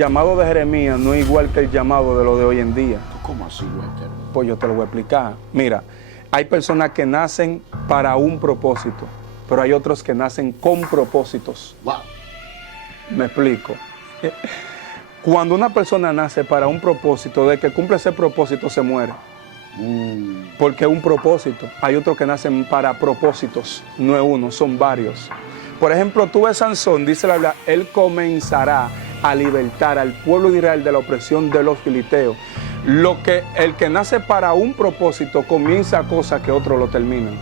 llamado de Jeremías no es igual que el llamado de lo de hoy en día. ¿Cómo así, Walter? Pues yo te lo voy a explicar. Mira, hay personas que nacen para un propósito, pero hay otros que nacen con propósitos. Wow. Me explico. Cuando una persona nace para un propósito, de que cumple ese propósito se muere. Porque es un propósito. Hay otros que nacen para propósitos, no es uno, son varios. Por ejemplo, tú ves Sansón, dice la Biblia, él comenzará a libertar al pueblo de Israel de la opresión de los filisteos. El que nace para un propósito comienza cosas que otros lo terminan.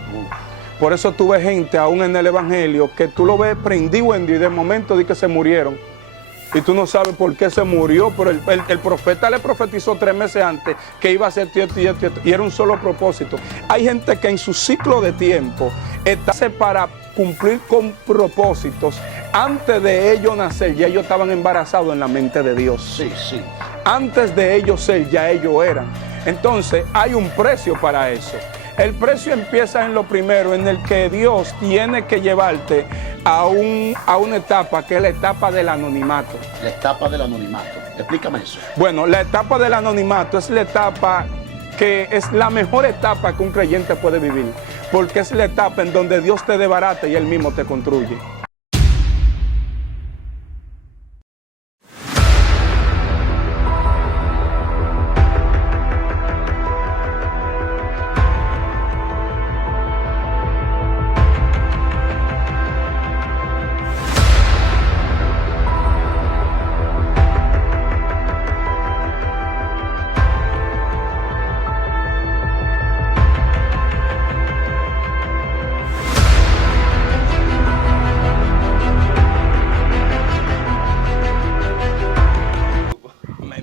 Por eso tú ves gente aún en el evangelio que tú lo ves prendido en Dios y de momento di que se murieron. Y tú no sabes por qué se murió, pero el profeta le profetizó 3 meses antes que iba a ser esto y era un solo propósito. Hay gente que en su ciclo de tiempo está para cumplir con propósitos. Antes de ellos nacer, ya ellos estaban embarazados en la mente de Dios. Sí, sí. Antes de ellos ser, ya ellos eran. Entonces, hay un precio para eso. El precio empieza en lo primero, en el que Dios tiene que llevarte a una etapa que es la etapa del anonimato. La etapa del anonimato. Explícame eso. Bueno, la etapa del anonimato es la etapa que es la mejor etapa que un creyente puede vivir, porque es la etapa en donde Dios te desbarata y Él mismo te construye.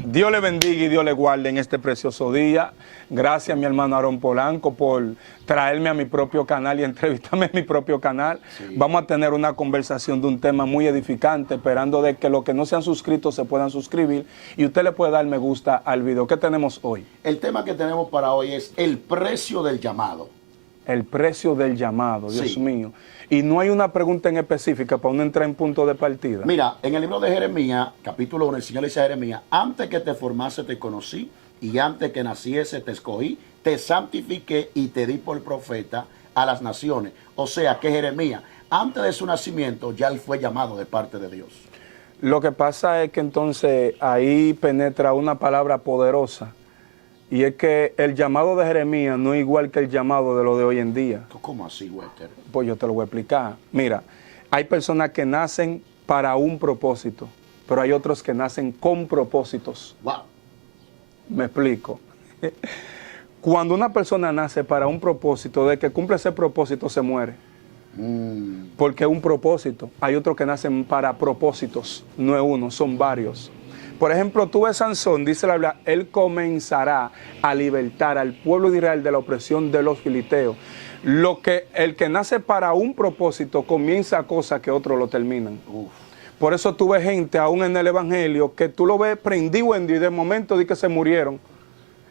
Dios le bendiga y Dios le guarde en este precioso día. Gracias a mi hermano Aarón Polanco por traerme a mi propio canal y entrevistarme en mi propio canal. Sí. Vamos a tener una conversación de un tema muy edificante, esperando de que los que no se han suscrito se puedan suscribir y usted le puede dar me gusta al video. ¿Qué tenemos hoy? El tema que tenemos para hoy es el precio del llamado. El precio del llamado, Dios sí. mío. Y no hay una pregunta en específica para uno entrar en punto de partida. Mira, en el libro de Jeremías, capítulo 1, el Señor le dice a Jeremías: antes que te formase te conocí, y antes que naciese te escogí, te santifiqué y te di por profeta a las naciones. O sea que Jeremías, antes de su nacimiento, ya él fue llamado de parte de Dios. Lo que pasa es que entonces ahí penetra una palabra poderosa. Y es que el llamado de Jeremías no es igual que el llamado de lo de hoy en día. ¿Cómo así, Walter? Pues yo te lo voy a explicar. Mira, hay personas que nacen para un propósito, pero hay otros que nacen con propósitos. Wow. Me explico. Cuando una persona nace para un propósito, de que cumple ese propósito se muere. Porque es un propósito. Hay otros que nacen para propósitos, no es uno, son varios. Por ejemplo, tú ves Sansón, dice la Biblia, él comenzará a libertar al pueblo de Israel de la opresión de los filisteos. El que nace para un propósito comienza cosas que otros lo terminan. Por eso tú ves gente aún en el evangelio que tú lo ves prendido en Dios y de momento di que se murieron.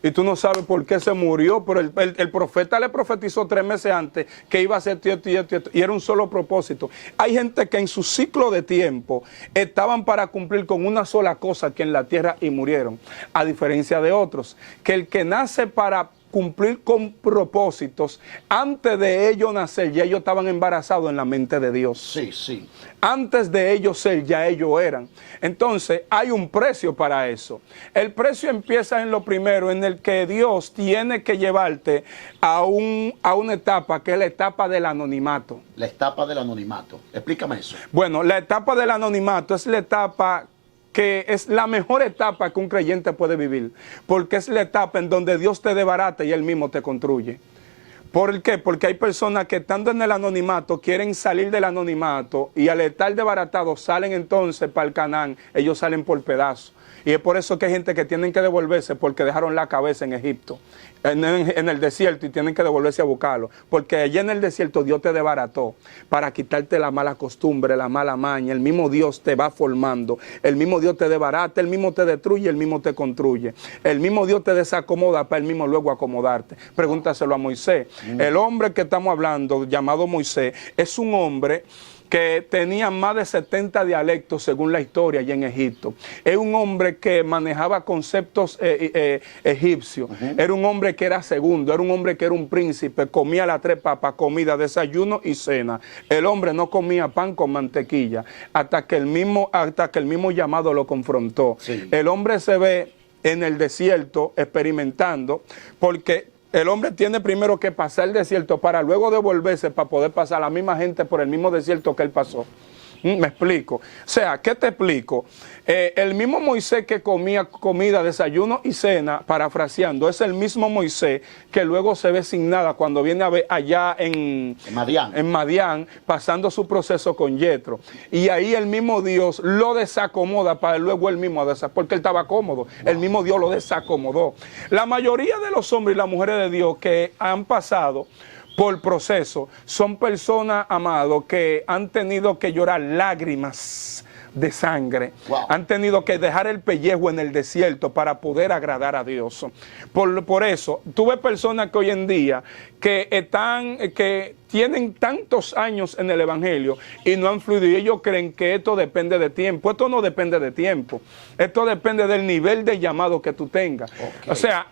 Y tú no sabes por qué se murió, pero el profeta le profetizó 3 meses antes que iba a ser esto y era un solo propósito. Hay gente que en su ciclo de tiempo estaban para cumplir con una sola cosa aquí en la tierra y murieron. A diferencia de otros, que el que nace para cumplir con propósitos, antes de ellos nacer, ya ellos estaban embarazados en la mente de Dios. Sí, sí. Antes de ellos ser, ya ellos eran. Entonces, hay un precio para eso. El precio empieza en lo primero, en el que Dios tiene que llevarte a una etapa que es la etapa del anonimato. La etapa del anonimato. Explícame eso. Bueno, la etapa del anonimato es la etapa que es la mejor etapa que un creyente puede vivir, porque es la etapa en donde Dios te desbarata y Él mismo te construye. ¿Por qué? Porque hay personas que estando en el anonimato quieren salir del anonimato y al estar desbaratados salen entonces para el Canaán, ellos salen por pedazos. Y es por eso que hay gente que tienen que devolverse porque dejaron la cabeza en Egipto, en el desierto, y tienen que devolverse a buscarlo. Porque allá en el desierto Dios te desbarató para quitarte la mala costumbre, la mala maña. El mismo Dios te va formando. El mismo Dios te desbarata, el mismo te destruye, el mismo te construye. El mismo Dios te desacomoda para el mismo luego acomodarte. Pregúntaselo a Moisés. El hombre que estamos hablando, llamado Moisés, es un hombre que tenía más de 70 dialectos según la historia allá en Egipto. Es un hombre que manejaba conceptos egipcios. Era un hombre que era segundo, era un hombre que era un príncipe, comía las 3 papas, comida, desayuno y cena. El hombre no comía pan con mantequilla hasta que el mismo llamado lo confrontó. Sí. El hombre se ve en el desierto experimentando, porque el hombre tiene primero que pasar el desierto para luego devolverse para poder pasar a la misma gente por el mismo desierto que él pasó. Me explico. O sea, ¿qué te explico? El mismo Moisés que comía comida, desayuno y cena, parafraseando, es el mismo Moisés que luego se ve sin nada cuando viene a ver allá en Madián, pasando su proceso con Yetro. Y ahí el mismo Dios lo desacomoda para luego él mismo porque él estaba cómodo. El mismo Dios lo desacomodó. La mayoría de los hombres y las mujeres de Dios que han pasado por proceso son personas, amados, que han tenido que llorar lágrimas de sangre. Wow. Han tenido que dejar el pellejo en el desierto para poder agradar a Dios. Por eso, tú ves personas que hoy en día que tienen tantos años en el Evangelio y no han fluido, y ellos creen que esto depende de tiempo. Esto no depende de tiempo. Esto depende del nivel de llamado que tú tengas. Okay. O sea,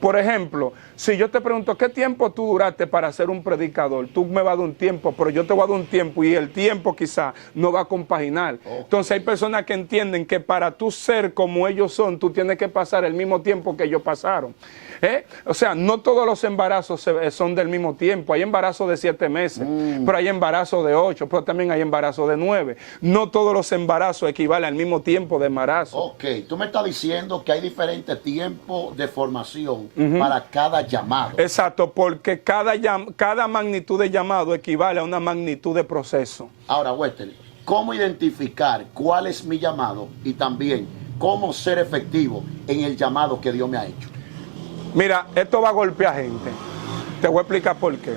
por ejemplo, si yo te pregunto, ¿qué tiempo tú duraste para ser un predicador? Tú me vas a dar un tiempo, pero yo te voy a dar un tiempo y el tiempo quizá no va a compaginar. Okay. Entonces hay personas que entienden que para tú ser como ellos son, tú tienes que pasar el mismo tiempo que ellos pasaron. O sea, no todos los embarazos son del mismo tiempo. Hay embarazos de 7 meses, pero hay embarazos de 8, pero también hay embarazos de 9. No todos los embarazos equivalen al mismo tiempo de embarazo. Ok, tú me estás diciendo que hay diferentes tiempos de formación para cada llamado. Exacto, porque cada magnitud de llamado equivale a una magnitud de proceso. Ahora, Westerly, ¿cómo identificar cuál es mi llamado y también cómo ser efectivo en el llamado que Dios me ha hecho? Mira, esto va a golpear gente. Te voy a explicar por qué.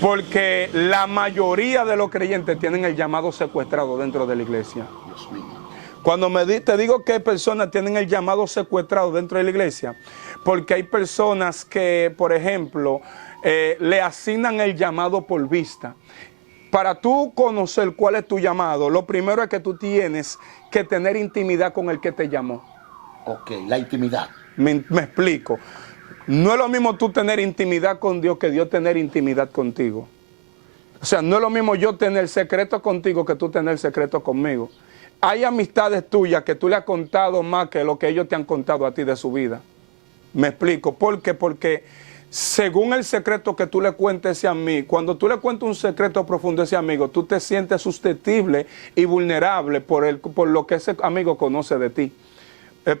Porque la mayoría de los creyentes tienen el llamado secuestrado dentro de la iglesia. Dios mío. Cuando te digo que personas tienen el llamado secuestrado dentro de la iglesia, porque hay personas que, por ejemplo, le asignan el llamado por vista. Para tú conocer cuál es tu llamado, lo primero es que tú tienes que tener intimidad con el que te llamó. Ok, la intimidad. Me explico. No es lo mismo tú tener intimidad con Dios que Dios tener intimidad contigo. O sea, no es lo mismo yo tener secreto contigo que tú tener secreto conmigo. Hay amistades tuyas que tú le has contado más que lo que ellos te han contado a ti de su vida. Me explico. ¿Por qué? Porque según el secreto que tú le cuentes a mí, cuando tú le cuentas un secreto profundo a ese amigo, tú te sientes susceptible y vulnerable por lo que ese amigo conoce de ti.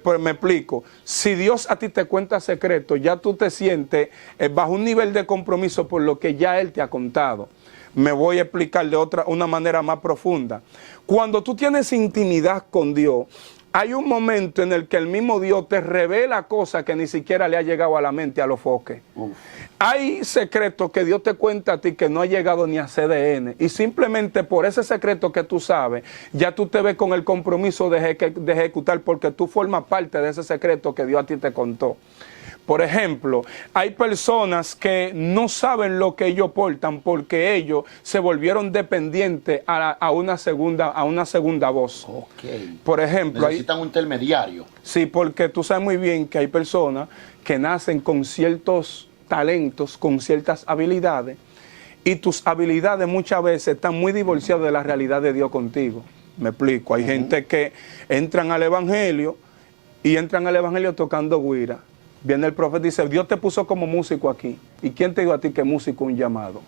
Pues me explico, si Dios a ti te cuenta secretos, ya tú te sientes bajo un nivel de compromiso por lo que ya Él te ha contado. Me voy a explicar de una manera más profunda. Cuando tú tienes intimidad con Dios, hay un momento en el que el mismo Dios te revela cosas que ni siquiera le ha llegado a la mente, a los foques. Hay secretos que Dios te cuenta a ti que no ha llegado ni a CDN. Y simplemente por ese secreto que tú sabes, ya tú te ves con el compromiso de ejecutar, porque tú formas parte de ese secreto que Dios a ti te contó. Por ejemplo, hay personas que no saben lo que ellos portan porque ellos se volvieron dependientes a una segunda voz. Okay. Por ejemplo, necesitan un intermediario. Sí, porque tú sabes muy bien que hay personas que nacen con ciertos talentos, con ciertas habilidades, y tus habilidades muchas veces están muy divorciadas de la realidad de Dios contigo. Me explico. Hay gente que entran al Evangelio y entran al Evangelio tocando güira. Viene el profeta y dice, Dios te puso como músico aquí. ¿Y quién te dijo a ti que músico es un llamado?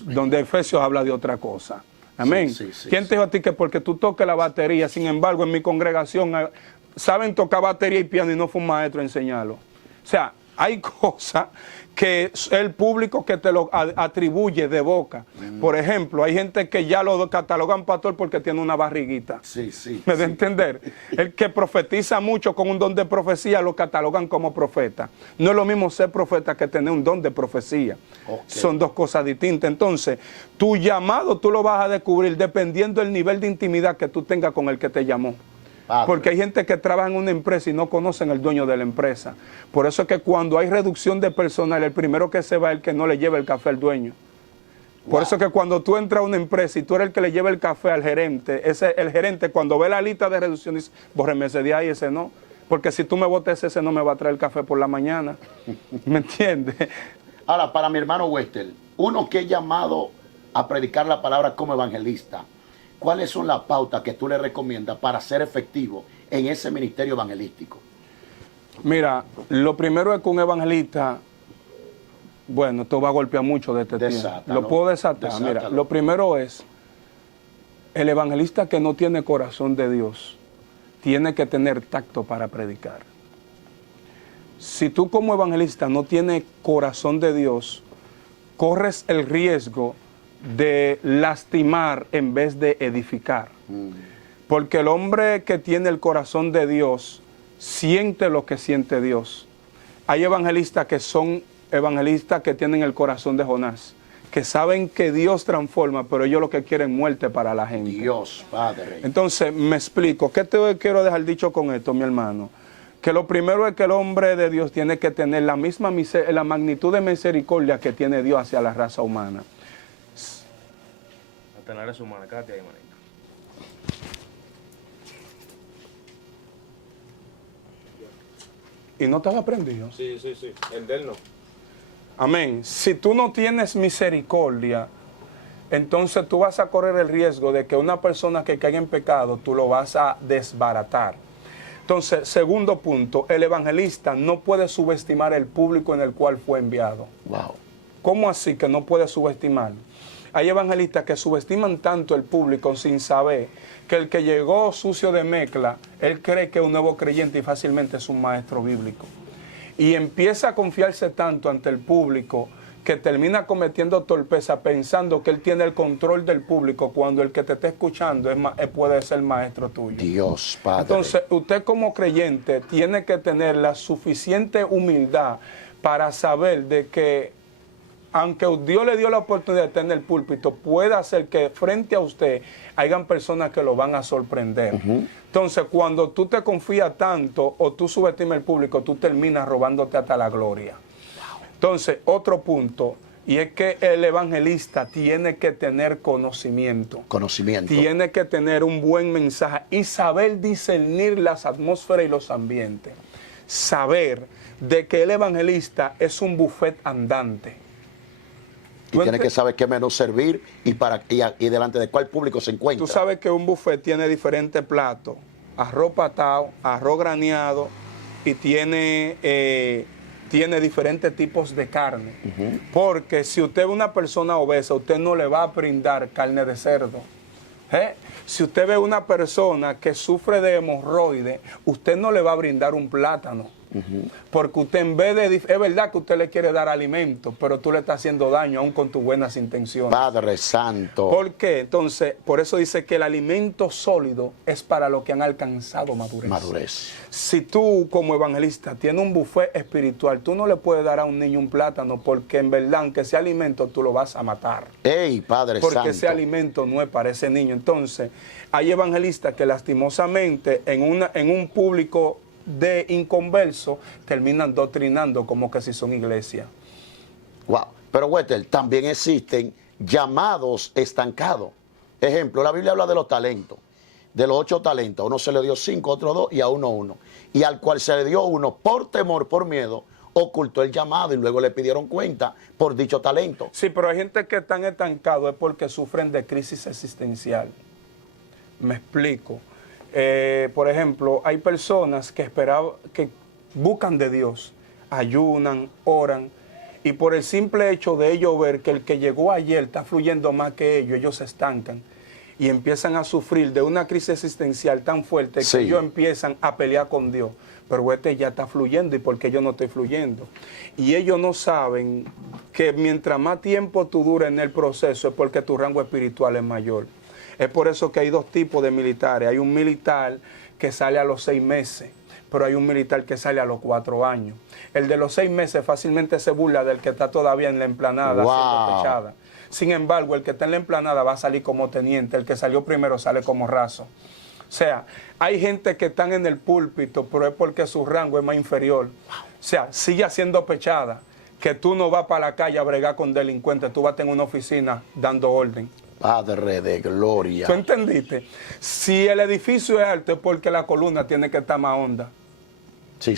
Donde Efesios habla de otra cosa. Amén. ¿Quién te dijo a ti que porque tú toques la batería, sin embargo, en mi congregación saben tocar batería y piano y no fue un maestro a enseñarlo? O sea, hay cosas que el público que te lo atribuye de boca. Por ejemplo, hay gente que ya lo catalogan pastor porque tiene una barriguita. ¿Me da a entender? El que profetiza mucho con un don de profecía lo catalogan como profeta. No es lo mismo ser profeta que tener un don de profecía. Son dos cosas distintas. Entonces, tu llamado tú lo vas a descubrir dependiendo del nivel de intimidad que tú tengas con el que te llamó. Porque hay gente que trabaja en una empresa y no conocen al dueño de la empresa. Por eso es que cuando hay reducción de personal, el primero que se va es el que no le lleva el café al dueño. Por eso que cuando tú entras a una empresa y tú eres el que le lleva el café al gerente, el gerente cuando ve la lista de reducción dice, bórreme ese día y ese no. Porque si tú me votas ese no me va a traer el café por la mañana. ¿Me entiendes? Ahora, para mi hermano Wester, uno que es llamado a predicar la palabra como evangelista, ¿cuáles son las pautas que tú le recomiendas para ser efectivo en ese ministerio evangelístico? Mira, lo primero es que un evangelista, bueno, esto va a golpear mucho de este tiempo. Lo puedo desatar. Desátalo. Mira, lo primero es, el evangelista que no tiene corazón de Dios, tiene que tener tacto para predicar. Si tú como evangelista no tienes corazón de Dios, corres el riesgo de lastimar en vez de edificar. Porque el hombre que tiene el corazón de Dios siente lo que siente Dios. Hay evangelistas que son evangelistas que tienen el corazón de Jonás, que saben que Dios transforma, pero ellos lo que quieren muerte para la gente. Dios, Padre. Entonces, me explico. ¿Qué te quiero dejar dicho con esto, mi hermano? Que lo primero es que el hombre de Dios tiene que tener la misma la magnitud de misericordia que tiene Dios hacia la raza humana. Tener su humana, quédate ahí, manito. ¿Y no estaba prendido? Sí, sí, sí. El de él no. Amén. Si tú no tienes misericordia, entonces tú vas a correr el riesgo de que una persona que caiga en pecado, tú lo vas a desbaratar. Entonces, segundo punto, el evangelista no puede subestimar el público en el cual fue enviado. Wow. ¿Cómo así que no puede subestimar? Hay evangelistas que subestiman tanto el público sin saber que el que llegó sucio de mezcla, él cree que es un nuevo creyente y fácilmente es un maestro bíblico. Y empieza a confiarse tanto ante el público que termina cometiendo torpeza pensando que él tiene el control del público cuando el que te está escuchando puede ser maestro tuyo. Dios, Padre. Entonces, usted como creyente tiene que tener la suficiente humildad para saber de que aunque Dios le dio la oportunidad de estar en el púlpito, puede hacer que frente a usted hayan personas que lo van a sorprender. Entonces, cuando tú te confías tanto o tú subestimas el público, tú terminas robándote hasta la gloria. Entonces, otro punto, y es que el evangelista tiene que tener conocimiento. Conocimiento. Tiene que tener un buen mensaje y saber discernir las atmósferas y los ambientes. Saber de que el evangelista es un buffet andante. Y tiene que saber qué menú servir y delante de cuál público se encuentra. Tú sabes que un buffet tiene diferentes platos. Arroz patado, arroz graneado y tiene diferentes tipos de carne. Porque si usted ve una persona obesa, usted no le va a brindar carne de cerdo. Si usted ve una persona que sufre de hemorroides, usted no le va a brindar un plátano. Porque usted en vez de... Es verdad que usted le quiere dar alimento, pero tú le estás haciendo daño aún con tus buenas intenciones. Padre Santo. ¿Por qué? Entonces, por eso dice que el alimento sólido es para los que han alcanzado madurez. Madurez. Si tú como evangelista tienes un buffet espiritual, tú no le puedes dar a un niño un plátano porque en verdad, aunque sea alimento, tú lo vas a matar. ¡Ey, Padre Porque Santo! ese alimento no es para ese niño. Entonces, hay evangelistas que lastimosamente en un público de inconverso terminan doctrinando como que si son iglesias. Wow. Pero, Wester, también existen llamados estancados. Ejemplo, la Biblia habla de los talentos. De los 8 talentos, a uno se le dio 5, a otro 2 y a uno 1. Y al cual se le dio 1 por temor, por miedo, ocultó el llamado y luego le pidieron cuenta por dicho talento. Sí, pero hay gente que están estancados es porque sufren de crisis existencial. Me explico. Por ejemplo, hay personas que buscan de Dios, ayunan, oran, y por el simple hecho de ellos ver que el que llegó ayer está fluyendo más que ellos se estancan y empiezan a sufrir de una crisis existencial tan fuerte que ellos empiezan a pelear con Dios. Pero este ya está fluyendo, ¿y por qué yo no estoy fluyendo? Y ellos no saben que mientras más tiempo tú dures en el proceso es porque tu rango espiritual es mayor. Es por eso que hay 2 tipos de militares. Hay un militar que sale a los 6 meses, pero hay un militar que sale a los 4 años. El de los 6 meses fácilmente se burla del que está todavía en la emplanada haciendo pechada. Sin embargo, el que está en la emplanada va a salir como teniente, el que salió primero sale como raso. O sea, hay gente que están en el púlpito, pero es porque su rango es más inferior. O sea, sigue haciendo pechada, que tú no vas para la calle a bregar con delincuentes, tú vas a tener una oficina dando orden. Padre de gloria. ¿Tú entendiste? Si el edificio es alto es porque la columna tiene que estar más honda. Sí,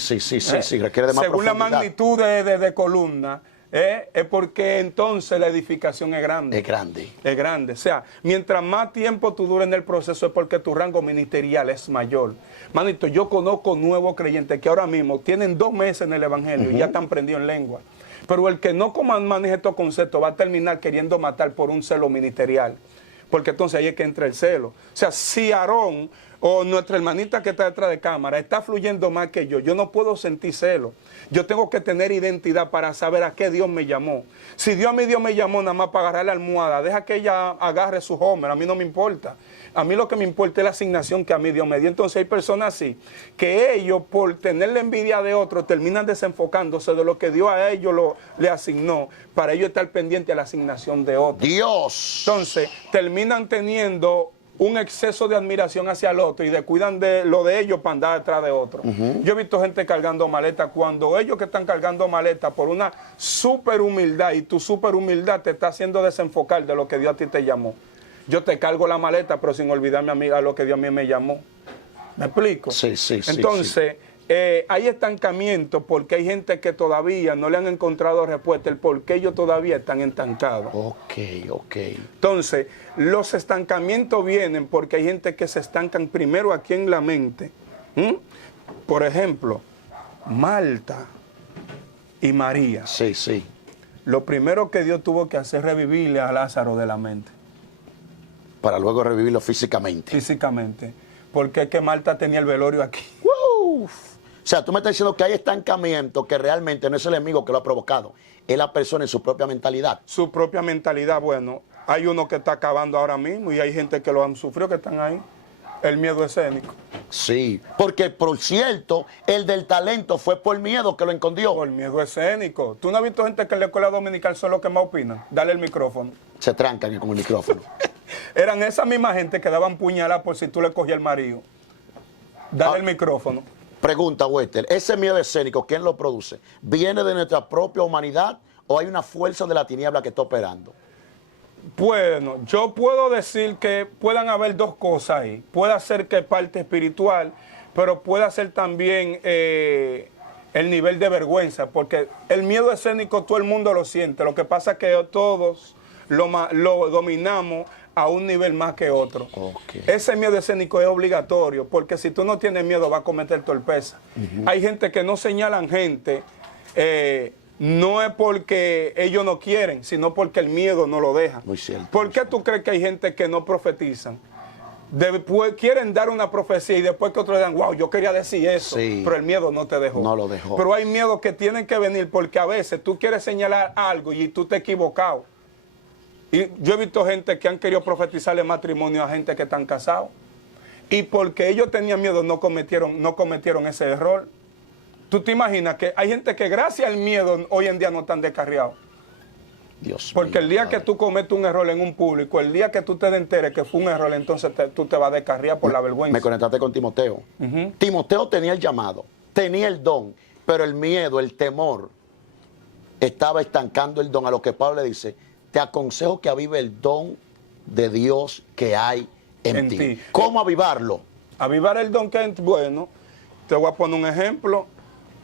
requiere de más Según la profundidad. magnitud de columna, es porque entonces la edificación es grande. Es grande. Es grande. O sea, mientras más tiempo tú dures en el proceso es porque tu rango ministerial es mayor. Manito, yo conozco nuevos creyentes que ahora mismo tienen 2 meses en el Evangelio y ya están prendidos en lengua. Pero el que no maneje estos conceptos va a terminar queriendo matar por un celo ministerial. Porque entonces ahí es que entra el celo. O sea, si Aarón o nuestra hermanita que está detrás de cámara está fluyendo más que yo no puedo sentir celo. Yo tengo que tener identidad para saber a qué Dios me llamó. Si Dios me llamó nada más para agarrar la almohada, deja que ella agarre su homer, a mí no me importa. A mí lo que me importa es la asignación que a mí Dios me dio. Entonces hay personas así, que ellos por tener la envidia de otros terminan desenfocándose de lo que Dios a ellos le asignó, para ellos estar pendiente a la asignación de otros. Dios. Entonces terminan teniendo un exceso de admiración hacia el otro y descuidan de lo de ellos para andar detrás de otro. Yo he visto gente cargando maletas, cuando ellos que están cargando maletas por una super humildad, y tu super humildad te está haciendo desenfocar de lo que Dios a ti te llamó. Yo te cargo la maleta, pero sin olvidarme a lo que Dios a mí me llamó. ¿Me explico? Sí. Entonces, hay estancamiento porque hay gente que todavía no le han encontrado respuesta, el por qué ellos todavía están estancados. Ok. Entonces, los estancamientos vienen porque hay gente que se estancan primero aquí en la mente. Por ejemplo, Marta y María. Sí. Lo primero que Dios tuvo que hacer es revivirle a Lázaro de la mente. Para luego revivirlo físicamente. Físicamente. Porque es que Marta tenía el velorio aquí. O sea, tú me estás diciendo que hay estancamiento que realmente no es el enemigo que lo ha provocado, es la persona en su propia mentalidad. Su propia mentalidad, bueno, hay uno que está acabando ahora mismo y hay gente que lo han sufrido, que están ahí. El miedo escénico. Sí, porque por cierto, el del talento fue por miedo que lo escondió. Por miedo escénico. ¿Tú no has visto gente que en la escuela dominical son los que más opinan? Dale el micrófono. Se trancan con el micrófono. Eran esa misma gente que daban puñaladas por si tú le cogías el marido. Dale el micrófono. Pregunta, Wester, ¿ese miedo escénico quién lo produce? ¿Viene de nuestra propia humanidad o hay una fuerza de la tiniebla que está operando? Bueno, yo puedo decir que puedan haber 2 cosas ahí. Puede ser que parte espiritual, pero puede ser también el nivel de vergüenza, porque el miedo escénico todo el mundo lo siente. Lo que pasa es que todos lo dominamos a un nivel más que otro. Okay. Ese miedo escénico es obligatorio, porque si tú no tienes miedo vas a cometer torpeza. Hay gente que no señalan gente, no es porque ellos no quieren, sino porque el miedo no lo deja. Muy cierto. ¿Por qué tú crees que hay gente que no profetizan? Después quieren dar una profecía y después que otros digan, wow, yo quería decir eso, Sí. pero el miedo no te dejó. No lo dejó. Pero hay miedos que tienen que venir porque a veces tú quieres señalar algo y tú te has equivocado. Y yo he visto gente que han querido profetizarle matrimonio a gente que están casados. Y porque ellos tenían miedo no cometieron ese error. ¿Tú te imaginas que hay gente que gracias al miedo hoy en día no están descarriados? Dios Porque mío, el día Padre. que tú cometes un error en un público, el día que tú te enteres que fue un error, entonces tú te vas a descarriar por la vergüenza. Me conectaste con Timoteo. Timoteo tenía el llamado, tenía el don, pero el miedo, el temor, estaba estancando el don. A lo que Pablo le dice, te aconsejo que avive el don de Dios que hay en ti. ¿Cómo avivarlo? Avivar el don que hay, bueno, te voy a poner un ejemplo.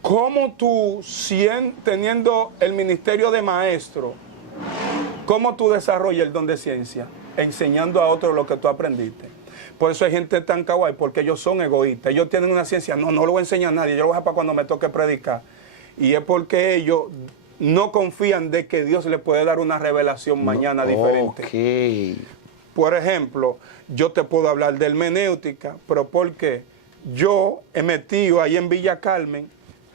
¿Cómo tú, teniendo el ministerio de maestro, cómo tú desarrollas el don de ciencia? Enseñando a otros lo que tú aprendiste. Por eso hay gente tan kawaii, porque ellos son egoístas. Ellos tienen una ciencia, no lo voy a enseñar a nadie, yo lo voy a dejar para cuando me toque predicar. Y es porque ellos no confían de que Dios les puede dar una revelación mañana diferente. Ok. Por ejemplo, yo te puedo hablar de hermenéutica, pero porque yo he metido ahí en Villa Carmen,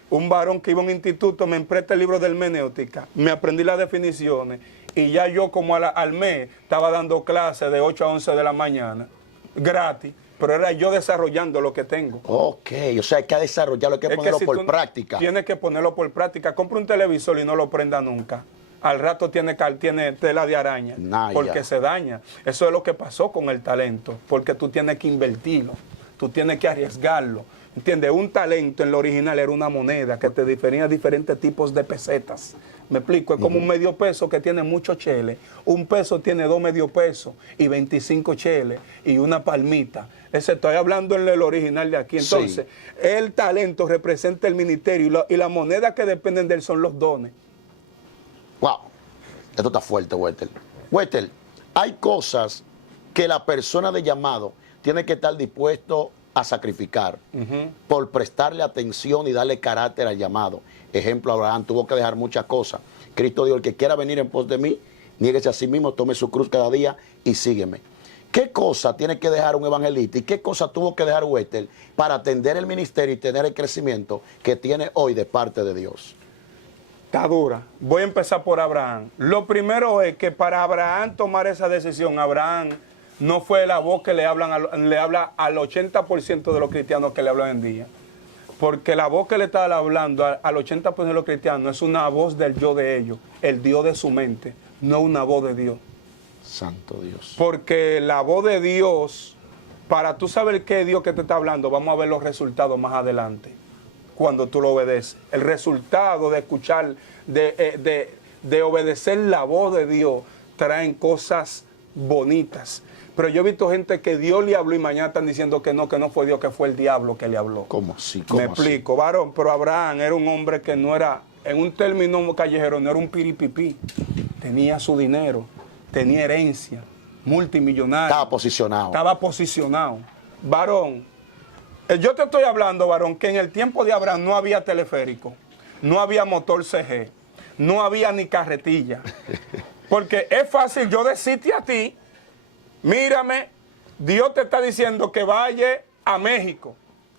un varón que iba a un instituto me presta el libro de hermenéutica, me aprendí las definiciones y ya yo como al mes estaba dando clases de 8 a 11 de la mañana, gratis, pero era yo desarrollando lo que tengo. Ok, o sea, hay que desarrollarlo, hay que ponerlo por práctica. Tienes que ponerlo por práctica. Compra un televisor y no lo prenda nunca. Al rato tiene tela de araña, porque se daña. Eso es lo que pasó con el talento, porque tú tienes que invertirlo, tú tienes que arriesgarlo. ¿Entiendes? Un talento en lo original era una moneda que te definía diferentes tipos de pesetas. Me explico, es como un medio peso que tiene muchos cheles. Un peso tiene 2 medio pesos y 25 cheles y una palmita. Ese estoy hablando en el original de aquí. Entonces, el talento representa el ministerio y la moneda que dependen de él son los dones. Wow, esto está fuerte, Wester. Wester, hay cosas que la persona de llamado tiene que estar dispuesto a sacrificar por prestarle atención y darle carácter al llamado. Ejemplo, Abraham tuvo que dejar muchas cosas. Cristo dijo, el que quiera venir en pos de mí, niéguese a sí mismo, tome su cruz cada día y sígueme. ¿Qué cosa tiene que dejar un evangelista y qué cosa tuvo que dejar Wester para atender el ministerio y tener el crecimiento que tiene hoy de parte de Dios? Está dura. Voy a empezar por Abraham. Lo primero es que para Abraham tomar esa decisión, Abraham no fue la voz que le habla al 80% de los cristianos que le hablan en día. Porque la voz que le está hablando al 80% de los cristianos es una voz del yo de ellos, el Dios de su mente, no una voz de Dios. Santo Dios. Porque la voz de Dios, para tú saber qué Dios que te está hablando, vamos a ver los resultados más adelante, cuando tú lo obedeces. El resultado de escuchar, de obedecer la voz de Dios, traen cosas bonitas. Pero yo he visto gente que Dios le habló y mañana están diciendo que no fue Dios, que fue el diablo que le habló. ¿Cómo así? Me explico, varón, pero Abraham era un hombre que no era, en un término callejero, no era un piripipí. Tenía su dinero, tenía herencia, multimillonario. Estaba posicionado. Varón, yo te estoy hablando, varón, que en el tiempo de Abraham no había teleférico, no había motor CG, no había ni carretilla. Porque es fácil yo decirte a ti, mírame, Dios te está diciendo que vaya a México.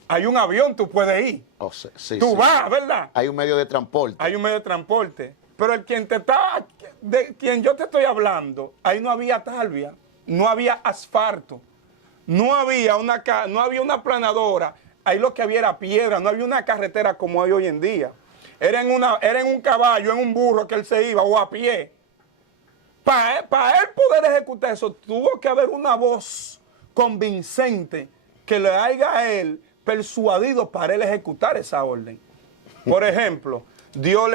Hay un avión, tú puedes ir. Oh, sí, tú vas, ¿verdad? Hay un medio de transporte. Hay un medio de transporte. Pero de quien yo te estoy hablando, ahí no había talvia, no había asfalto, no había una planadora, ahí lo que había era piedra, no había una carretera como hay hoy en día. Era en un caballo, en un burro que él se iba, o a pie. Para él poder ejecutar eso, tuvo que haber una voz convincente que le haya a él persuadido para él ejecutar esa orden. Por ejemplo, Dios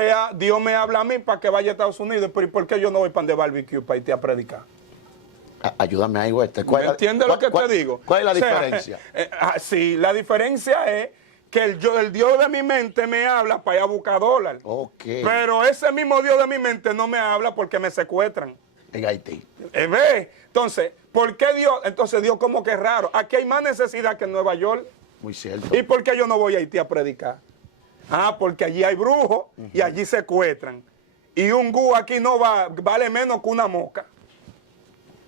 me habla a mí para que vaya a Estados Unidos, pero ¿y por qué yo no voy para de barbecue para irte a predicar? Ayúdame ahí, Wester. ¿Entiendes lo que te digo? ¿Cuál es la diferencia? Sí, la diferencia es que el Dios de mi mente me habla para ir a buscar dólares. Okay. Pero ese mismo Dios de mi mente no me habla porque me secuestran. En Haití. Entonces, ¿por qué Dios? Entonces Dios como que es raro. Aquí hay más necesidad que en Nueva York. Muy cierto. ¿Y por qué yo no voy a Haití a predicar? Porque allí hay brujos y allí secuestran. Y un gu aquí no vale menos que una mosca.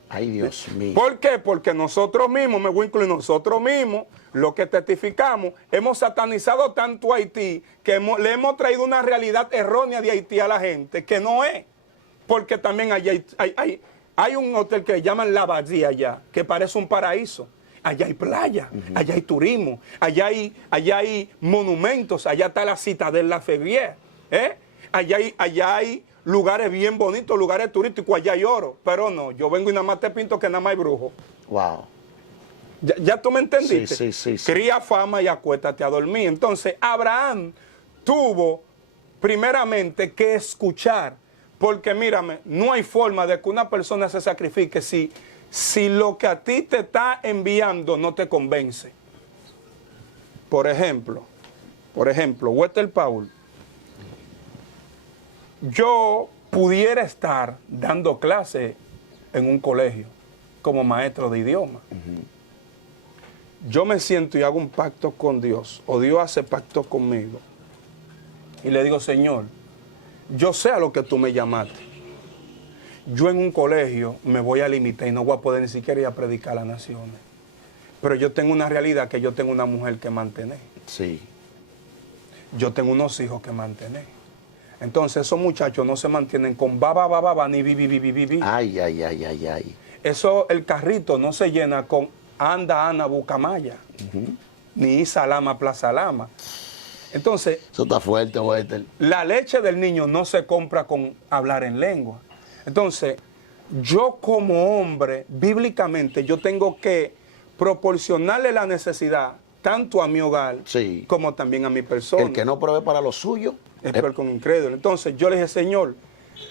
Ay, Dios mío. ¿Por qué? Porque nosotros mismos, me voy a incluir nosotros mismos, lo que testificamos, hemos satanizado tanto a Haití que le hemos traído una realidad errónea de Haití a la gente, que no es. Porque también allá hay un hotel que llaman La Bahía allá, que parece un paraíso. Allá hay playa, allá hay turismo, allá hay monumentos, allá está la Citadel La Fevier, allá hay lugares bien bonitos, lugares turísticos, allá hay oro. Pero no, yo vengo y nada más te pinto que nada más hay brujo. Wow. ¿Ya tú me entendiste? Sí. Cría fama y acuéstate a dormir. Entonces, Abraham tuvo primeramente que escuchar. Porque mírame, no hay forma de que una persona se sacrifique si lo que a ti te está enviando no te convence. Por ejemplo, Wester Paul, yo pudiera estar dando clases en un colegio como maestro de idioma. Yo me siento y hago un pacto con Dios, o Dios hace pacto conmigo, y le digo, Señor, yo sé a lo que tú me llamaste. Yo en un colegio me voy a limitar y no voy a poder ni siquiera ir a predicar a las naciones. Pero yo tengo una realidad, que yo tengo una mujer que mantener. Sí. Yo tengo unos hijos que mantener. Entonces esos muchachos no se mantienen con ba, ni bi. Ay. Eso, el carrito no se llena con anda, Ana, Bucamaya. Ni Isa Lama, Plaza Lama. Entonces, eso está fuerte, Wester. La leche del niño no se compra con hablar en lengua. Entonces, yo como hombre, bíblicamente, yo tengo que proporcionarle la necesidad tanto a mi hogar Sí. como también a mi persona. El que no provee para lo suyo. Es peor que un incrédulo. Entonces yo le dije, Señor,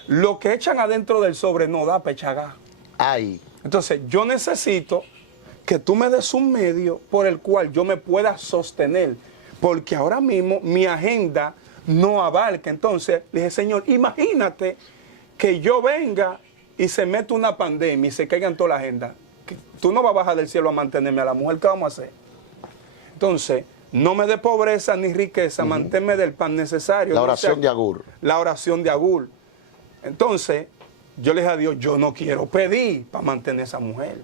lo que echan adentro del sobre no da para echar gas. Ay. Entonces yo necesito que tú me des un medio por el cual yo me pueda sostener, porque ahora mismo mi agenda no abarca. Entonces le dije, Señor, imagínate que yo venga y se mete una pandemia y se caiga en toda la agenda. Tú no vas a bajar del cielo a mantenerme a la mujer, ¿qué vamos a hacer? Entonces, no me dé pobreza ni riqueza, manténme del pan necesario. La oración de Agur. La oración de Agur. Entonces, yo le dije a Dios, yo no quiero pedir para mantener a esa mujer.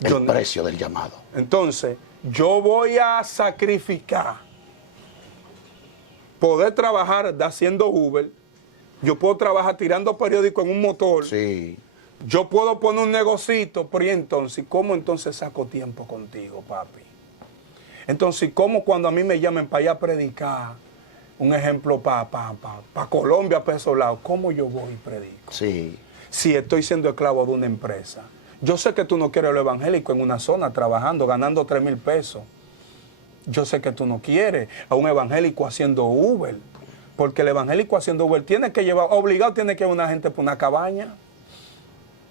El precio del llamado. Entonces, yo voy a sacrificar poder trabajar haciendo Uber. Yo puedo trabajar tirando periódico en un motor. Sí. Yo puedo poner un negocito, pero ¿y entonces cómo entonces saco tiempo contigo, papi? Entonces, ¿cómo cuando a mí me llamen para ir a predicar, un ejemplo para Colombia, para esos lados, cómo yo voy y predico? Sí. Si estoy siendo esclavo de una empresa. Yo sé que tú no quieres lo evangélico en una zona trabajando, ganando 3,000 pesos. Yo sé que tú no quieres a un evangélico haciendo Uber. Porque el evangélico haciendo Uber tiene que llevar, obligado tiene que llevar una gente por una cabaña.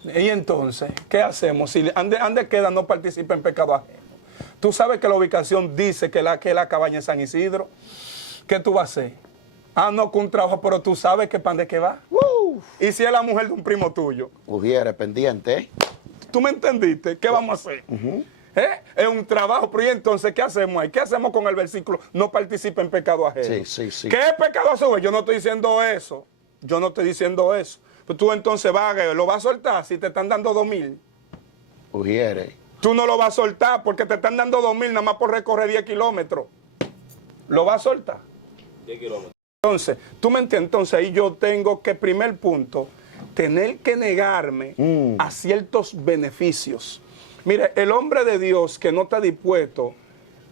Y entonces, ¿qué hacemos? Si ande queda, no participa en pecado ajeno. Tú sabes que la ubicación dice que la cabaña es San Isidro. ¿Qué tú vas a hacer? Ah, no, con un trabajo, pero tú sabes que pan de qué va. Y si es la mujer de un primo tuyo. Ujiere, pendiente, ¿eh? ¿Tú me entendiste? ¿Qué vamos a hacer? Es un trabajo, pero ¿y entonces qué hacemos ahí? ¿Qué hacemos con el versículo? No participa en pecado ajeno. Sí, sí, sí. ¿Qué es pecado ajeno? Yo no estoy diciendo eso. Yo no estoy diciendo eso. Pero tú entonces lo vas a soltar si te están dando 2,000. Ujiere. Tú no lo vas a soltar porque te están dando 2,000 nada más por recorrer 10 kilómetros. ¿Lo vas a soltar? 10 kilómetros. Entonces, tú me entiendes. Entonces ahí yo tengo que, primer punto, tener que negarme a ciertos beneficios. Mire, el hombre de Dios que no está dispuesto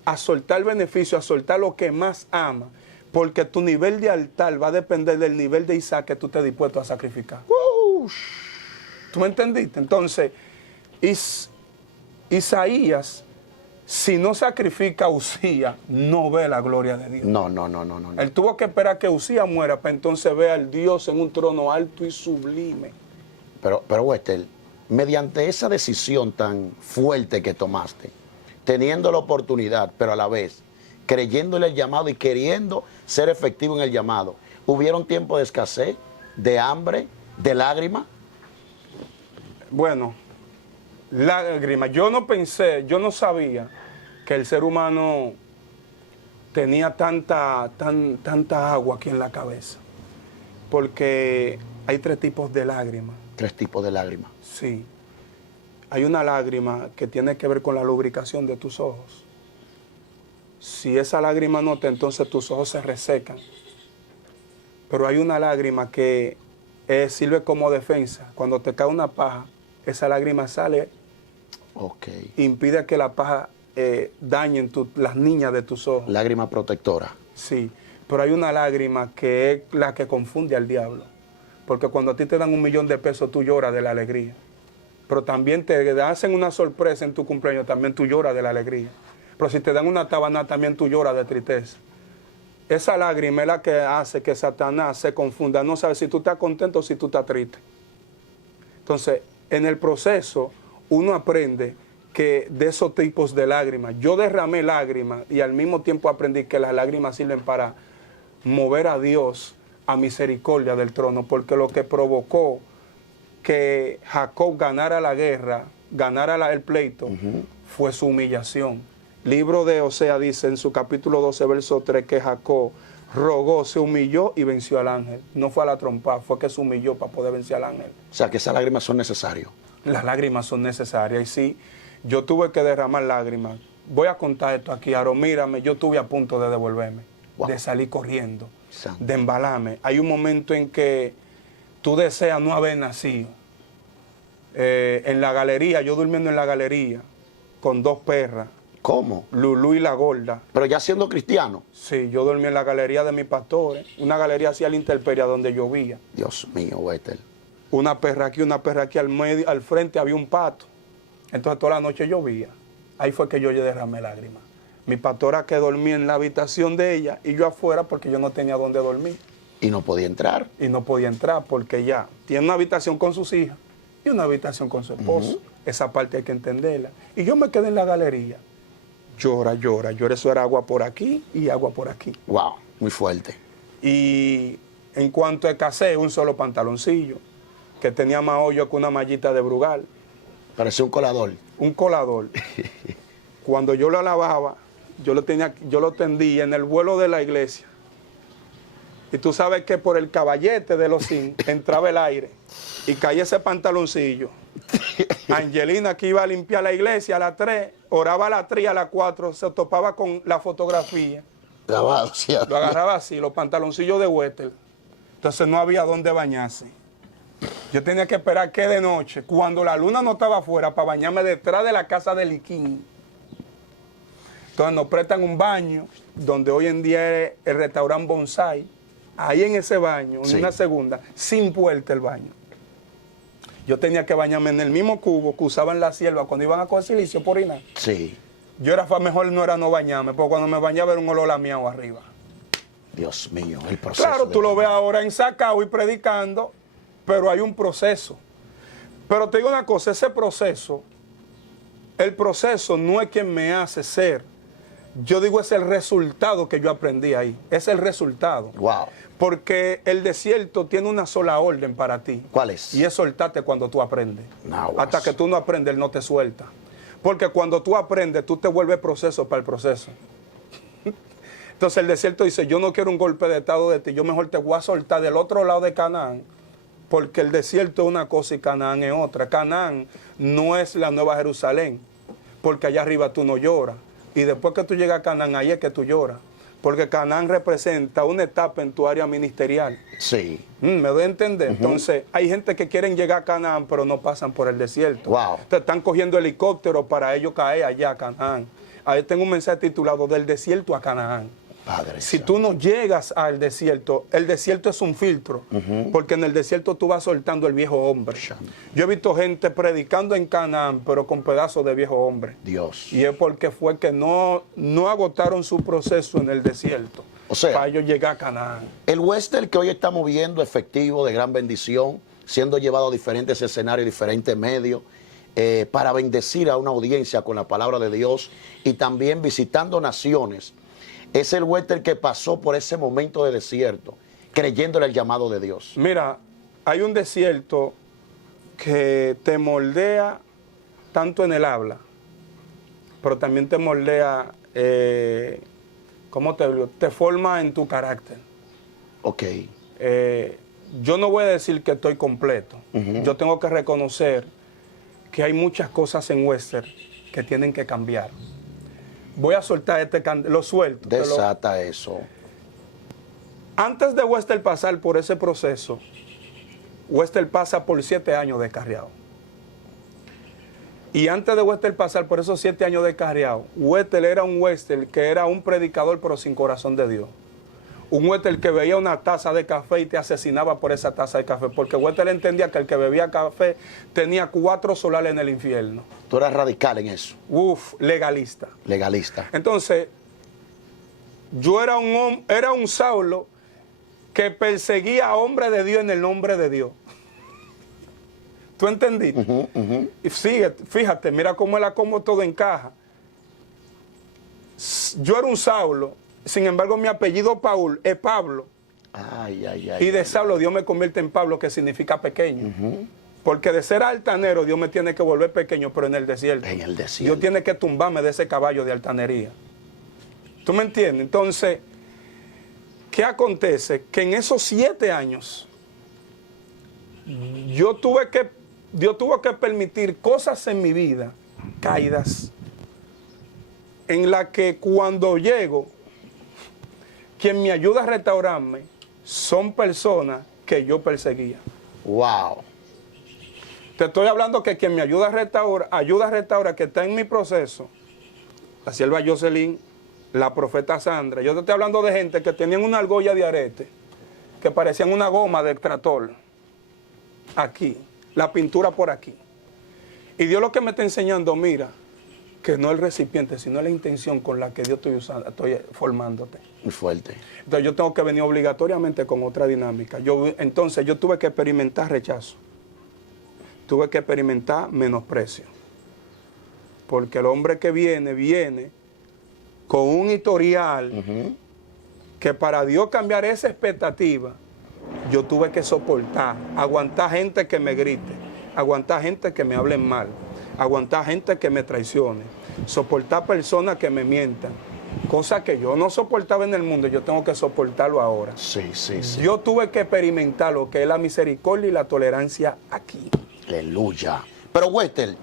a soltar beneficio, a soltar lo que más ama, porque tu nivel de altar va a depender del nivel de Isaac que tú estés dispuesto a sacrificar. ¿Tú me entendiste? Entonces, Isaías, si no sacrifica a Usías, no ve la gloria de Dios. No. Él tuvo que esperar que Usías muera para entonces ver al Dios en un trono alto y sublime. Pero Wester, mediante esa decisión tan fuerte que tomaste, teniendo la oportunidad, pero a la vez creyéndole el llamado y queriendo ser efectivo en el llamado, ¿hubieron tiempos de escasez, de hambre, de lágrimas? Bueno, lágrimas. Yo no sabía que el ser humano tenía tanta agua aquí en la cabeza. Porque hay 3 tipos de lágrimas. 3 tipos de lágrimas. Sí. Hay una lágrima que tiene que ver con la lubricación de tus ojos. Si esa lágrima no está, entonces tus ojos se resecan. Pero hay una lágrima que sirve como defensa. Cuando te cae una paja, esa lágrima sale, impide que la paja dañe las niñas de tus ojos. Lágrima protectora. Sí, pero hay una lágrima que es la que confunde al diablo. Porque cuando a ti te dan 1,000,000 de pesos, tú lloras de la alegría. Pero también te hacen una sorpresa en tu cumpleaños, también tú lloras de la alegría. Pero si te dan una tabana, también tú lloras de tristeza. Esa lágrima es la que hace que Satanás se confunda. No sabe si tú estás contento o si tú estás triste. Entonces, en el proceso, uno aprende que de esos tipos de lágrimas, yo derramé lágrimas y al mismo tiempo aprendí que las lágrimas sirven para mover a Dios a misericordia del trono, porque lo que provocó que Jacob ganara la guerra, ganara el pleito, fue su humillación. Libro de Osea dice en su capítulo 12, verso 3, que Jacob rogó, se humilló y venció al ángel. No fue a la trompa, fue que se humilló para poder vencer al ángel. O sea, que esas lágrimas son necesarias. Las lágrimas son necesarias. Y sí, yo tuve que derramar lágrimas. Voy a contar esto aquí, Aro, mírame, yo estuve a punto de devolverme, de salir corriendo, de embalarme. Hay un momento en que tú deseas no haber nacido. En la galería, yo durmiendo en la galería, con 2 perras. ¿Cómo? Lulú y la gorda. Pero ya siendo cristiano. Sí, yo dormí en la galería de mis pastores, una galería hacia la intemperie donde llovía. Dios mío, Wester. Una perra aquí, al medio, al frente había un pato. Entonces toda la noche llovía. Ahí fue que yo derramé lágrimas. Mi pastora que dormía en la habitación de ella y yo afuera porque yo no tenía dónde dormir. Y no podía entrar. Y no podía entrar porque ya tiene una habitación con sus hijas y una habitación con su esposo. Esa parte hay que entenderla. Y yo me quedé en la galería. Llora, llora, llora. Eso era agua por aquí y agua por aquí. Wow, muy fuerte. Y en cuanto a casé, un solo pantaloncillo que tenía más hoyo que una mallita de Brugal. Parecía un colador. Un colador. Cuando yo lo lavaba, yo lo tendía en el vuelo de la iglesia. Y tú sabes que por el caballete de los zinc entraba el aire y caía ese pantaloncillo. Angelina, que iba a limpiar la iglesia a las 3, oraba a las 3 y a las 4, se topaba con la fotografía. Grabado, sí. Lo agarraba así, los pantaloncillos de Wester. Entonces no había dónde bañarse. Yo tenía que esperar que de noche, cuando la luna no estaba afuera, para bañarme detrás de la casa de Liquín. Entonces nos prestan un baño, donde hoy en día es el restaurante Bonsai. Ahí en ese baño, en una segunda, sin puerta el baño. Yo tenía que bañarme en el mismo cubo que usaban las siervas cuando iban a coger silicio por orinar. Sí. Yo era mejor no bañarme, porque cuando me bañaba era un olor a miau arriba. Dios mío, el proceso. Claro, tú lo ves ahora ensacado y predicando, pero hay un proceso. Pero te digo una cosa, ese proceso, el proceso no es quien me hace ser. Yo digo, es el resultado que yo aprendí ahí. Es el resultado. Wow. Porque el desierto tiene una sola orden para ti. ¿Cuál es? Y es soltarte cuando tú aprendes. No, hasta que tú no aprendes, Él no te suelta. Porque cuando tú aprendes, tú te vuelves proceso para el proceso. Entonces el desierto dice, yo no quiero un golpe de estado de ti, yo mejor te voy a soltar del otro lado de Canaán. Porque el desierto es una cosa y Canaán es otra. Canaán no es la Nueva Jerusalén. Porque allá arriba tú no lloras. Y después que tú llegas a Canaán, ahí es que tú lloras. Porque Canaán representa una etapa en tu área ministerial. Sí. ¿Me doy a entender? Entonces, hay gente que quieren llegar a Canaán, pero no pasan por el desierto. Wow. Te están cogiendo helicópteros para ellos caer allá a Canaán. Ahí tengo un mensaje titulado Del desierto a Canaán. Padre Si Santo. tú no llegas al desierto, el desierto es un filtro, porque en el desierto tú vas soltando el viejo hombre. Yo he visto gente predicando en Canaán, pero con pedazos de viejo hombre. Dios. Y es porque fue que no agotaron su proceso en el desierto. O sea, para ellos llegar a Canaán. El western que hoy estamos viendo, efectivo, de gran bendición, siendo llevado a diferentes escenarios, diferentes medios, para bendecir a una audiencia con la palabra de Dios y también visitando naciones. Es el western que pasó por ese momento de desierto, creyéndole el llamado de Dios. Mira, hay un desierto que te moldea tanto en el habla, pero también te moldea, ¿cómo te digo? Te forma en tu carácter. Ok. Yo no voy a decir que estoy completo. Yo tengo que reconocer que hay muchas cosas en Western que tienen que cambiar. Voy a soltar lo suelto. Desata eso. Antes de Western pasar por ese proceso, Western pasa por 7 años descarriado. Y antes de Western pasar por esos 7 años descarriado, Western era un Western que era un predicador pero sin corazón de Dios. Un Western que veía una taza de café y te asesinaba por esa taza de café, porque Western entendía que el que bebía café tenía 4 solares en el infierno. Tú eras radical en eso. Legalista. Legalista. Entonces, yo era un Saulo que perseguía a hombres de Dios en el nombre de Dios. ¿Tú entendiste? Y fíjate, mira cómo todo encaja. Yo era un Saulo. Sin embargo, mi apellido Paul es Pablo. Y de Saulo Dios me convierte en Pablo, que significa pequeño. Porque de ser altanero, Dios me tiene que volver pequeño, pero en el desierto. En el desierto. Dios tiene que tumbarme de ese caballo de altanería. ¿Tú me entiendes? Entonces, ¿qué acontece? Que en esos 7 años, Dios tuvo que permitir cosas en mi vida, caídas, en la que cuando llego, quien me ayuda a restaurarme son personas que yo perseguía. Wow. Te estoy hablando que quien me ayuda a restaurar, que está en mi proceso, la sierva Jocelyn, la profeta Sandra. Yo te estoy hablando de gente que tenían una argolla de arete, que parecían una goma de extractor. Aquí, la pintura por aquí. Y Dios lo que me está enseñando, mira, que no el recipiente, sino la intención con la que Dios estoy formándote. Muy fuerte. Entonces yo tengo que venir obligatoriamente con otra dinámica. Entonces yo tuve que experimentar rechazo. Tuve que experimentar menosprecio. Porque el hombre que viene con un historial que para Dios cambiar esa expectativa, yo tuve que soportar, aguantar gente que me grite, aguantar gente que me hablen mal, aguantar gente que me traicione, soportar personas que me mientan, cosa que yo no soportaba en el mundo, yo tengo que soportarlo ahora. Sí. Yo tuve que experimentar lo que es la misericordia y la tolerancia aquí. Aleluya. Pero Wester,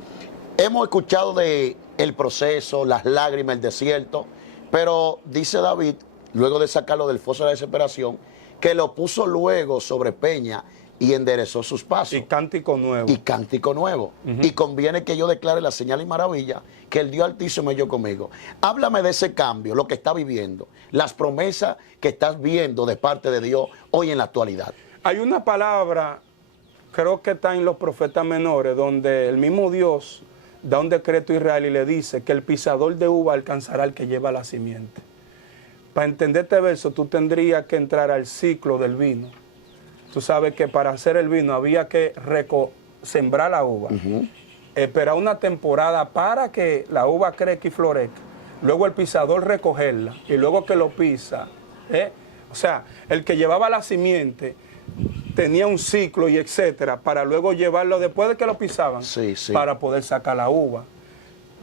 hemos escuchado de el proceso, las lágrimas, el desierto, pero dice David, luego de sacarlo del foso de la desesperación, que lo puso luego sobre peña y enderezó sus pasos. Y cántico nuevo. Y cántico nuevo. Y conviene que yo declare la señal y maravilla que el Dios Altísimo es yo conmigo. Háblame de ese cambio, lo que está viviendo, las promesas que estás viendo de parte de Dios hoy en la actualidad. Hay una palabra, creo que está en los profetas menores, donde el mismo Dios da un decreto a Israel y le dice que el pisador de uva alcanzará al que lleva la simiente. Para entender este verso, tú tendrías que entrar al ciclo del vino. Tú sabes que para hacer el vino había que sembrar la uva, esperar una temporada para que la uva crezca y florezca, luego el pisador recogerla y luego que lo pisa. O sea, el que llevaba la simiente tenía un ciclo y etcétera, para luego llevarlo después de que lo pisaban, para poder sacar la uva.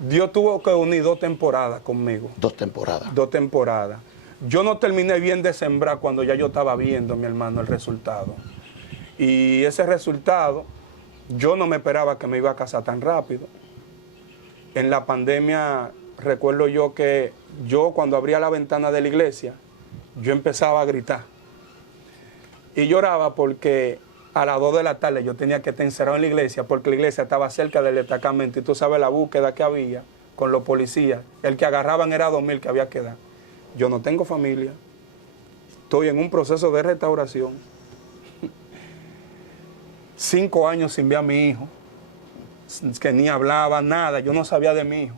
Dios tuvo que unir 2 temporadas conmigo. 2 temporadas. 2 temporadas. Yo no terminé bien de sembrar cuando ya yo estaba viendo, mi hermano, el resultado. Y ese resultado, yo no me esperaba que me iba a casar tan rápido. En la pandemia, recuerdo yo que yo cuando abría la ventana de la iglesia, yo empezaba a gritar. Y lloraba porque a las 2 de la tarde yo tenía que estar encerrado en la iglesia porque la iglesia estaba cerca del destacamento y tú sabes la búsqueda que había con los policías. El que agarraban era 2,000 que había que dar. Yo no tengo familia. Estoy en un proceso de restauración. 5 años sin ver a mi hijo, que ni hablaba nada. Yo no sabía de mi hijo.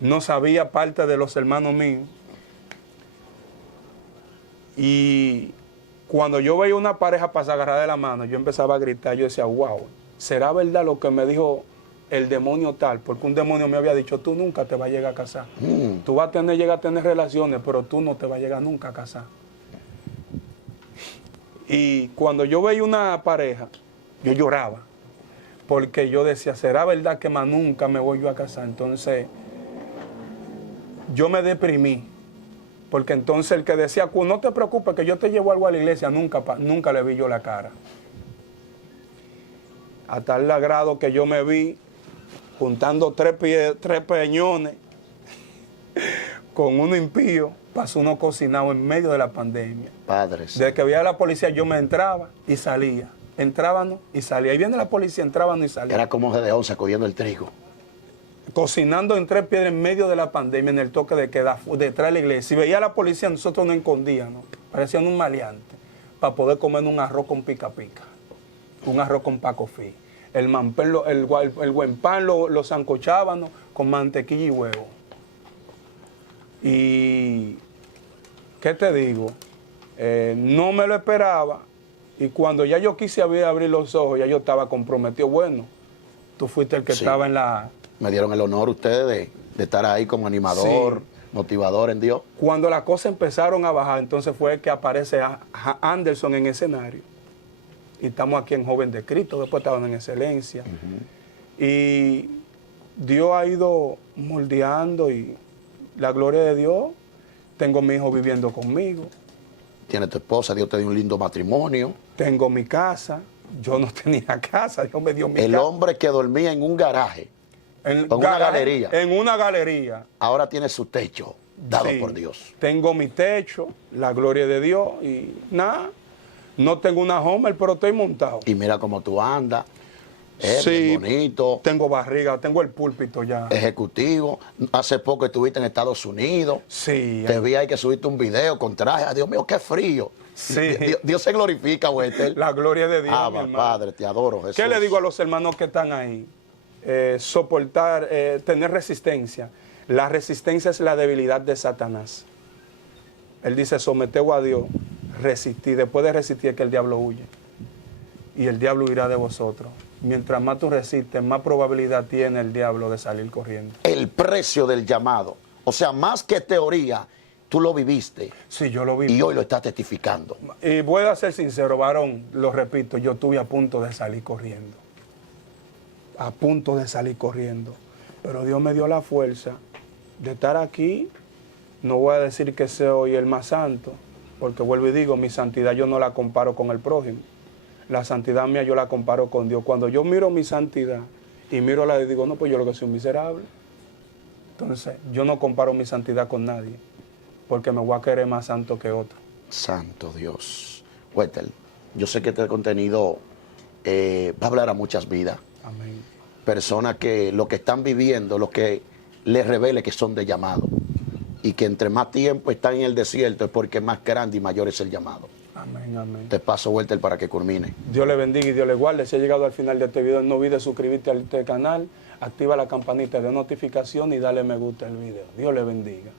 No sabía parte de los hermanos míos. Y cuando yo veía una pareja pasar agarrada de la mano, yo empezaba a gritar. Yo decía, wow, ¿será verdad lo que me dijo el demonio tal? Porque un demonio me había dicho, tú nunca te vas a llegar a casar. Tú vas a llegar a tener relaciones, pero tú no te vas a llegar nunca a casar. Y cuando yo veía una pareja, yo lloraba. Porque yo decía, ¿será verdad que más nunca me voy yo a casar? Entonces, yo me deprimí. Porque entonces el que decía, no te preocupes que yo te llevo algo a la iglesia, nunca le vi yo la cara. A tal grado que yo me vi juntando 3 peñones con uno impío, pasó uno cocinado en medio de la pandemia. Padres. Desde que veía a la policía yo me entraba y salía. Entrábamos y salía. Y viene la policía, entrábamos y salía. Era como Gedeón sacudiendo el trigo. Cocinando en 3 piedras en medio de la pandemia, en el toque de queda, detrás de la iglesia. Si veía a la policía, nosotros nos escondíamos. Parecían un maleante para poder comer un arroz con pica pica, un arroz con pacofí. El buen pan lo sancochábamos con mantequilla y huevo. Y, ¿qué te digo? No me lo esperaba. Y cuando ya yo quise abrir los ojos, ya yo estaba comprometido. Bueno, tú fuiste el que estaba en la... Me dieron el honor ustedes de estar ahí como animador, motivador en Dios. Cuando las cosas empezaron a bajar, entonces fue que aparece Anderson en escenario. Y estamos aquí en Joven de Cristo, después estaban en Excelencia. Y Dios ha ido moldeando y la gloria de Dios. Tengo a mi hijo viviendo conmigo. Tiene tu esposa, Dios te dio un lindo matrimonio. Tengo mi casa. Yo no tenía casa, Dios me dio mi casa. El hombre que dormía en un garaje, en una galería. En una galería. Ahora tiene su techo dado por Dios. Tengo mi techo, la gloria de Dios y nada. No tengo una Homer, pero estoy montado. Y mira cómo tú andas. Sí, bonito. Tengo barriga, tengo el púlpito ya. Ejecutivo. Hace poco estuviste en Estados Unidos. Sí. Te vi ahí que subiste un video con traje. Ay, Dios mío, qué frío. Sí. Dios se glorifica, Wester. La gloria de Dios, mi Abba, hermano. Padre, te adoro, Jesús. ¿Qué le digo a los hermanos que están ahí? soportar, tener resistencia. La resistencia es la debilidad de Satanás. Él dice, someteos a Dios, resistid. Después de resistir es que el diablo huye. Y el diablo huirá de vosotros. Mientras más tú resistes, más probabilidad tiene el diablo de salir corriendo. El precio del llamado. O sea, más que teoría, tú lo viviste. Sí, yo lo viví. Y hoy lo estás testificando. Y voy a ser sincero, varón, lo repito, yo estuve a punto de salir corriendo. A punto de salir corriendo. Pero Dios me dio la fuerza de estar aquí. No voy a decir que soy el más santo, porque vuelvo y digo, mi santidad yo no la comparo con el prójimo. La santidad mía yo la comparo con Dios. Cuando yo miro mi santidad y miro la de digo, no, pues yo lo que soy un miserable. Entonces, yo no comparo mi santidad con nadie, porque me voy a querer más santo que otro. Santo Dios. Wethel, yo sé que este contenido va a hablar a muchas vidas. Amén. Personas que lo que están viviendo, lo que les revele que son de llamado. Y que entre más tiempo están en el desierto es porque más grande y mayor es el llamado. Amén, amén. Te paso, Wethel, para que culmine. Dios le bendiga y Dios le guarde. Si ha llegado al final de este video, no olvides suscribirte a este canal, activa la campanita de notificación y dale me gusta al video. Dios le bendiga.